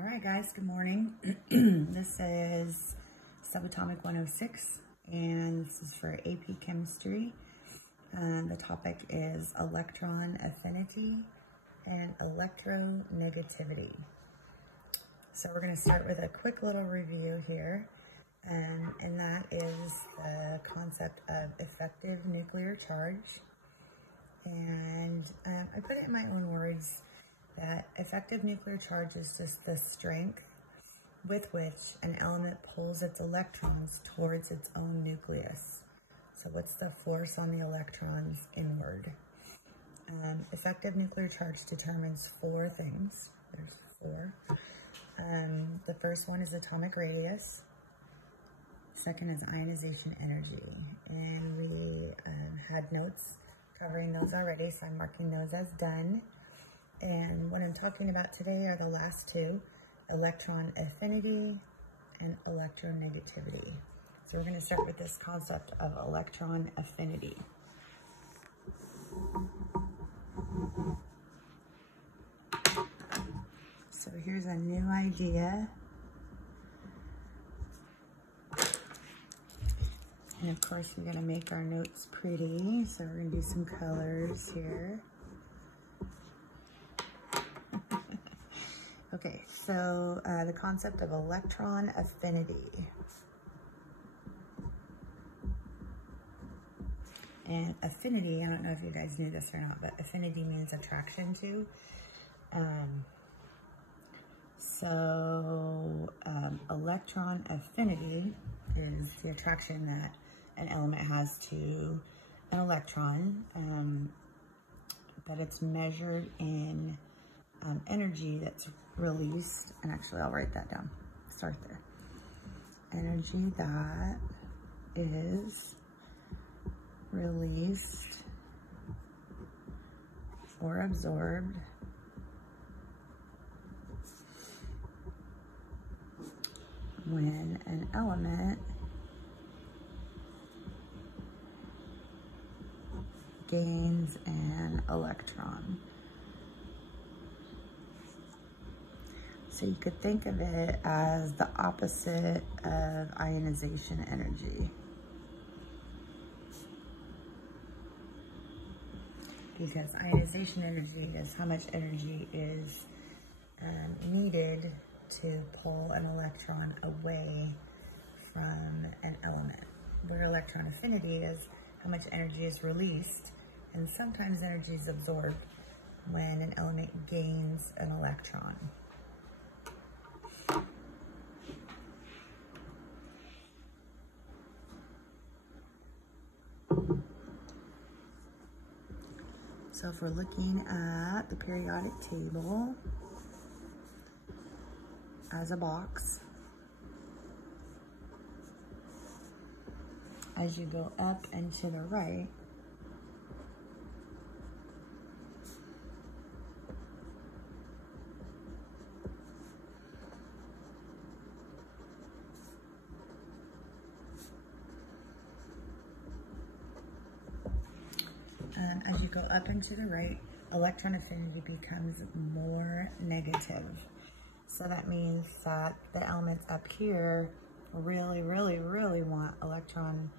All right, guys, good morning. This is Subatomic 106, and this is for AP Chemistry. The topic is Electron Affinity and Electronegativity. So we're going to start with a quick little review here, and that is the concept of effective nuclear charge. And I put it in my own words that effective nuclear charge is just the strength with which an element pulls its electrons towards its own nucleus. So what's the force on the electrons inward? Effective nuclear charge determines four things. There's four. The first one is atomic radius. Second is ionization energy. And we had notes covering those already, so I'm marking those as done. And what I'm talking about today are the last two, electron affinity and electronegativity. So we're going to start with this concept of electron affinity. So here's a new idea. And of course, we're going to make our notes pretty. So we're going to do some colors here. Okay, so the concept of electron affinity. And affinity, I don't know if you guys knew this or not, but affinity means attraction to. Electron affinity is the attraction that an element has to an electron, but it's measured in energy that's released, and actually I'll write that down, start there. Energy that is released or absorbed when an element gains an electron. So you could think of it as the opposite of ionization energy. Because ionization energy is how much energy is needed to pull an electron away from an element. Where electron affinity is how much energy is released, and sometimes energy is absorbed when an element gains an electron. So if we're looking at the periodic table as a box, as you go up and to the right, as you go up and to the right, electron affinity becomes more negative. So that means that the elements up here really want electron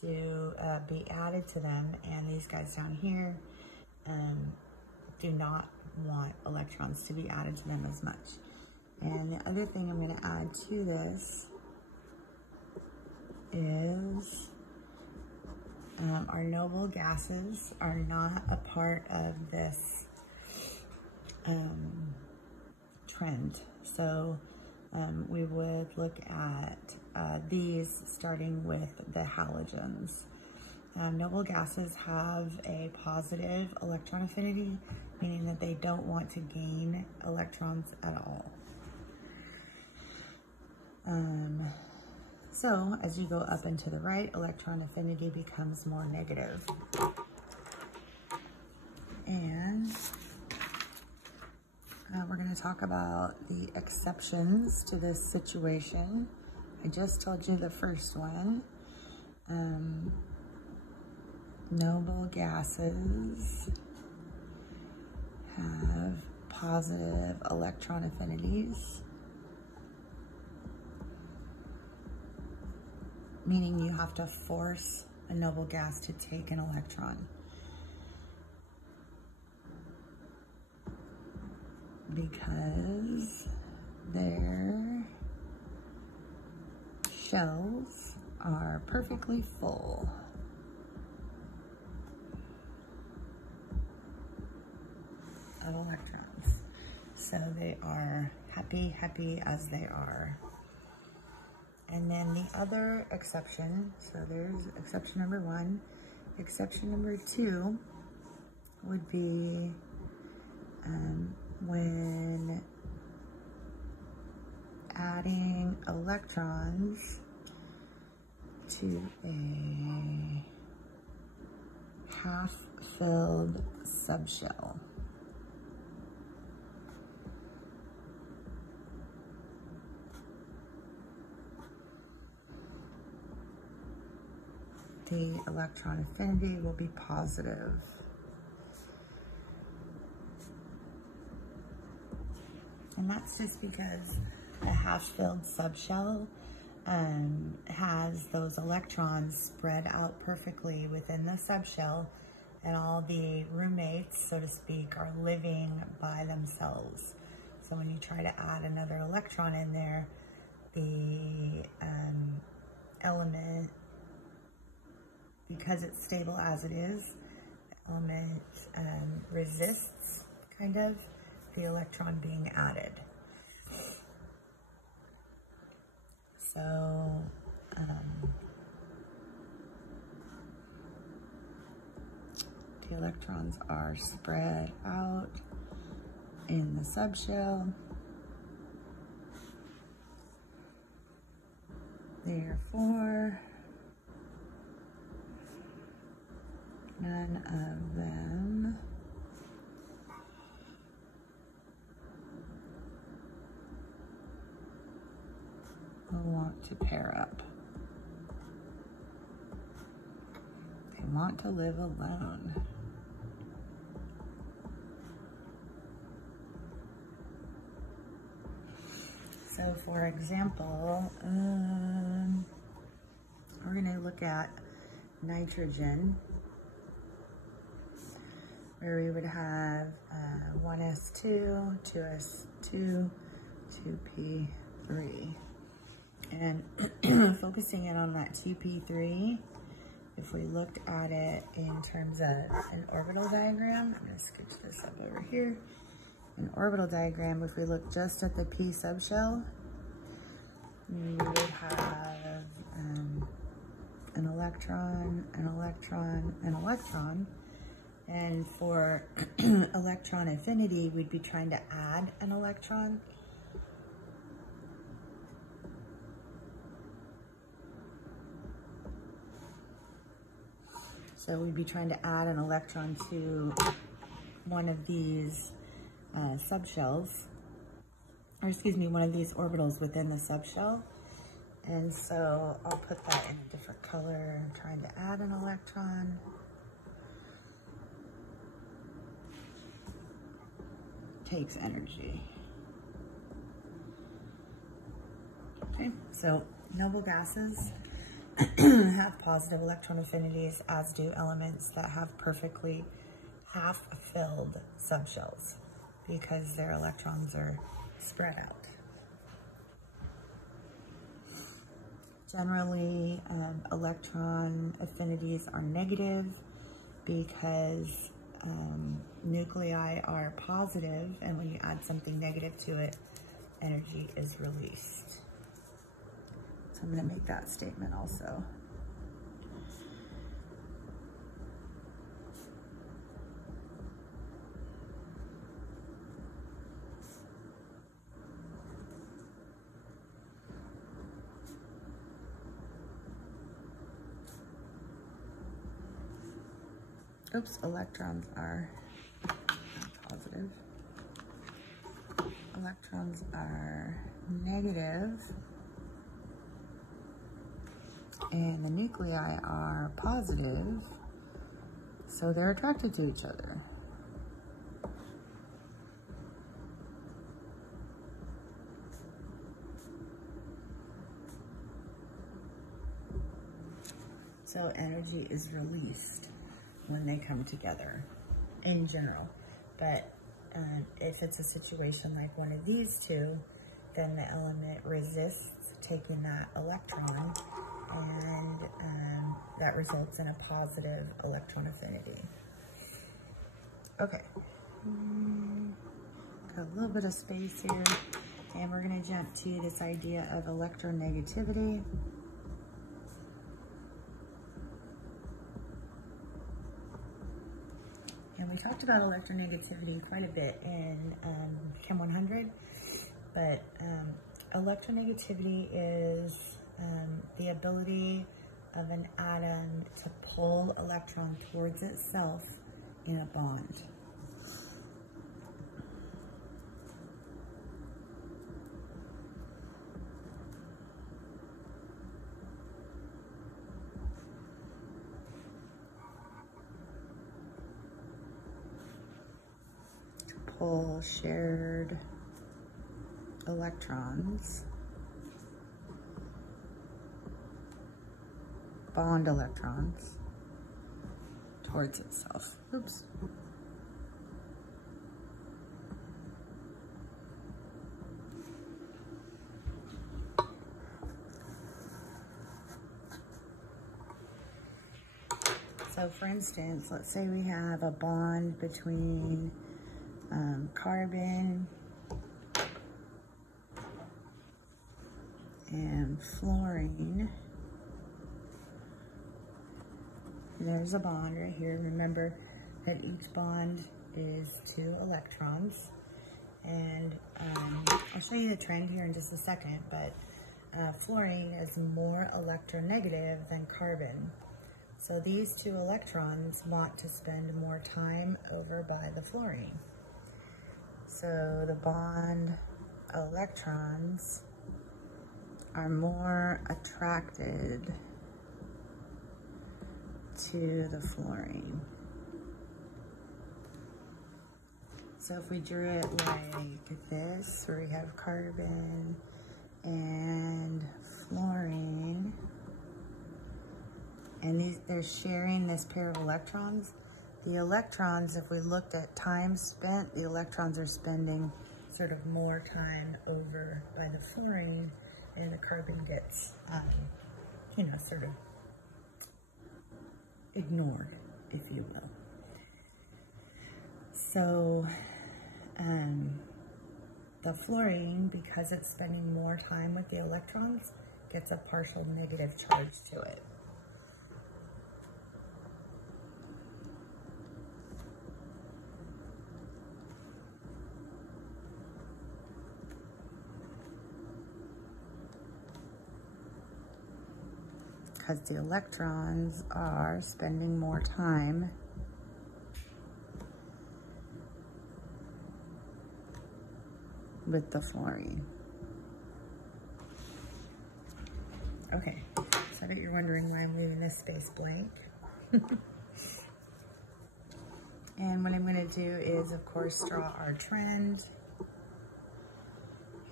to be added to them, and these guys down here do not want electrons to be added to them as much. And the other thing I'm going to add to this is our noble gases are not a part of this trend. So we would look at these starting with the halogens. Noble gases have a positive electron affinity, meaning that they don't want to gain electrons at all. So as you go up and to the right, electron affinity becomes more negative. And we're going to talk about the exceptions to this situation. I just told you the first one. Noble gases have positive electron affinities. meaning you have to force a noble gas to take an electron. Because their shells are perfectly full. Of electrons. So they are happy as they are. And then the other exception, so there's exception number 1. Exception number 2 would be when adding electrons to a half-filled subshell. The electron affinity will be positive. And that's just because a half-filled subshell has those electrons spread out perfectly within the subshell, and all the roommates, so to speak, are living by themselves. So when you try to add another electron in there, the element, because it's stable as it is, the element resists, kind of, the electron being added. So, the electrons are spread out in the subshell. Therefore, none of them will want to pair up. They want to live alone. So for example, we're going to look at nitrogen, where we would have 1s2, 2s2, 2p3. And focusing in on that 2p3, if we looked at it in terms of an orbital diagram, I'm going to scooch this up over here. An orbital diagram, if we look just at the p subshell, we would have an electron, an electron, an electron. And for electron affinity, we'd be trying to add an electron. So we'd be trying to add an electron to one of these subshells, or excuse me, one of these orbitals within the subshell. And so I'll put that in a different color. I'm trying to add an electron. Takes energy. Okay, so noble gases have positive electron affinities, as do elements that have perfectly half-filled subshells, because their electrons are spread out. Generally, electron affinities are negative because nuclei are positive, and when you add something negative to it, energy is released. So I'm going to make that statement also. Oops, electrons are positive. Electrons are negative. And the nuclei are positive, so they're attracted to each other. So energy is released when they come together in general. But if it's a situation like one of these two, then the element resists taking that electron, and that results in a positive electron affinity. Okay, got a little bit of space here, and we're going to jump to this idea of electronegativity. And we talked about electronegativity quite a bit in Chem 100, but electronegativity is the ability of an atom to pull electron towards itself in a bond. Pull shared electrons, bond electrons, towards itself. Oops. So for instance, let's say we have a bond between carbon and fluorine. There's a bond right here. Remember that each bond is 2 electrons. And I'll show you the trend here in just a second, but fluorine is more electronegative than carbon. So these 2 electrons want to spend more time over by the fluorine. So the bond electrons are more attracted to the fluorine. So if we drew it like this, where we have carbon and fluorine, and they're sharing this pair of electrons. The electrons, if we looked at time spent, the electrons are spending sort of more time over by the fluorine, and the carbon gets, you know, sort of ignored, if you will. So the fluorine, because it's spending more time with the electrons, gets a partial negative charge to it. Because the electrons are spending more time with the fluorine. Okay, so I bet you're wondering why I'm leaving this space blank. And what I'm going to do is, of course, draw our trend.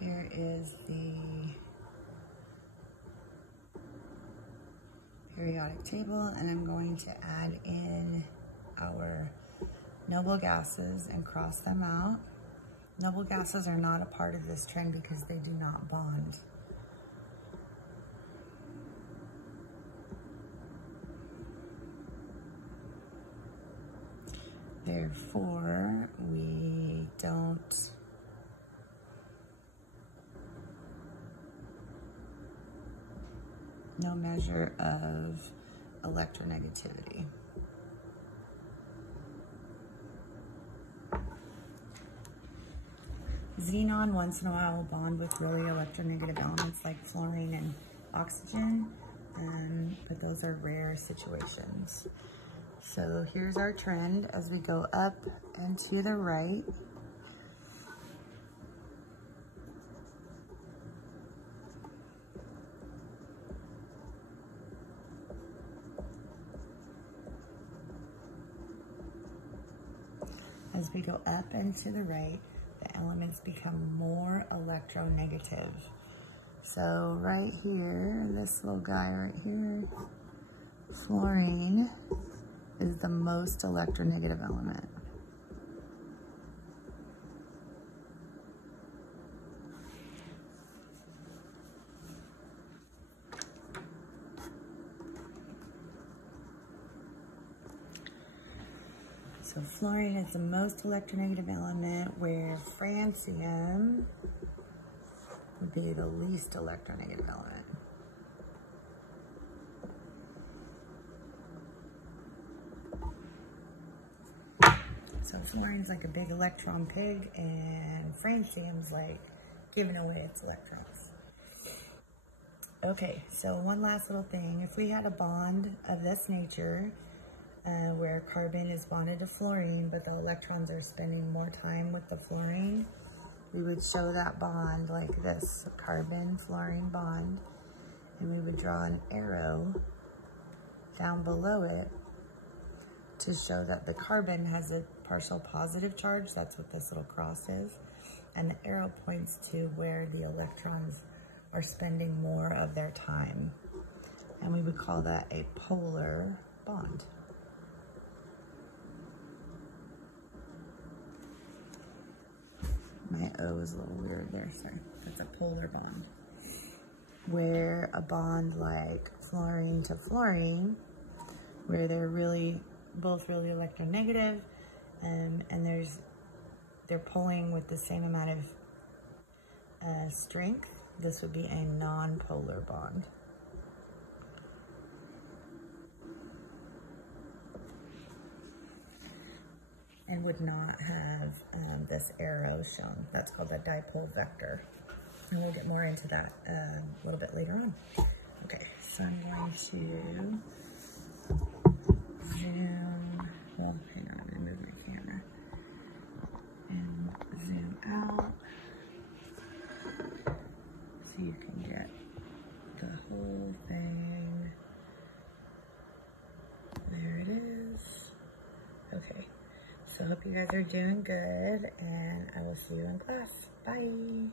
Here is the periodic table, and I'm going to add in our noble gases and cross them out. Noble gases are not a part of this trend because they do not bond. Therefore, we don't no measure of electronegativity. Xenon once in a while will bond with really electronegative elements like fluorine and oxygen, but those are rare situations. So here's our trend as we go up and to the right. As we go up and to the right, the elements become more electronegative. So right here, this little guy right here, Fluorine is the most electronegative element. So fluorine is the most electronegative element, where francium would be the least electronegative element. So fluorine's like a big electron pig, and francium's like giving away its electrons. Okay, so one last little thing. If we had a bond of this nature, where carbon is bonded to fluorine, but the electrons are spending more time with the fluorine, we would show that bond like this, a carbon-fluorine bond, and we would draw an arrow down below it to show that the carbon has a partial positive charge. That's what this little cross is. And the arrow points to where the electrons are spending more of their time. And we would call that a polar bond. My O is a little weird there, sorry. That's a polar bond. Where a bond like fluorine to fluorine, where they're both really electronegative, and they're pulling with the same amount of strength, this would be a non-polar bond. And would not have this arrow shown. That's called the dipole vector. And we'll get more into that a little bit later on. Okay, so I'm going to zoom, well, hang on, I'm gonna move my camera. And zoom out so you can get the whole thing. There it is. Okay. So I hope you guys are doing good, and I will see you in class. Bye.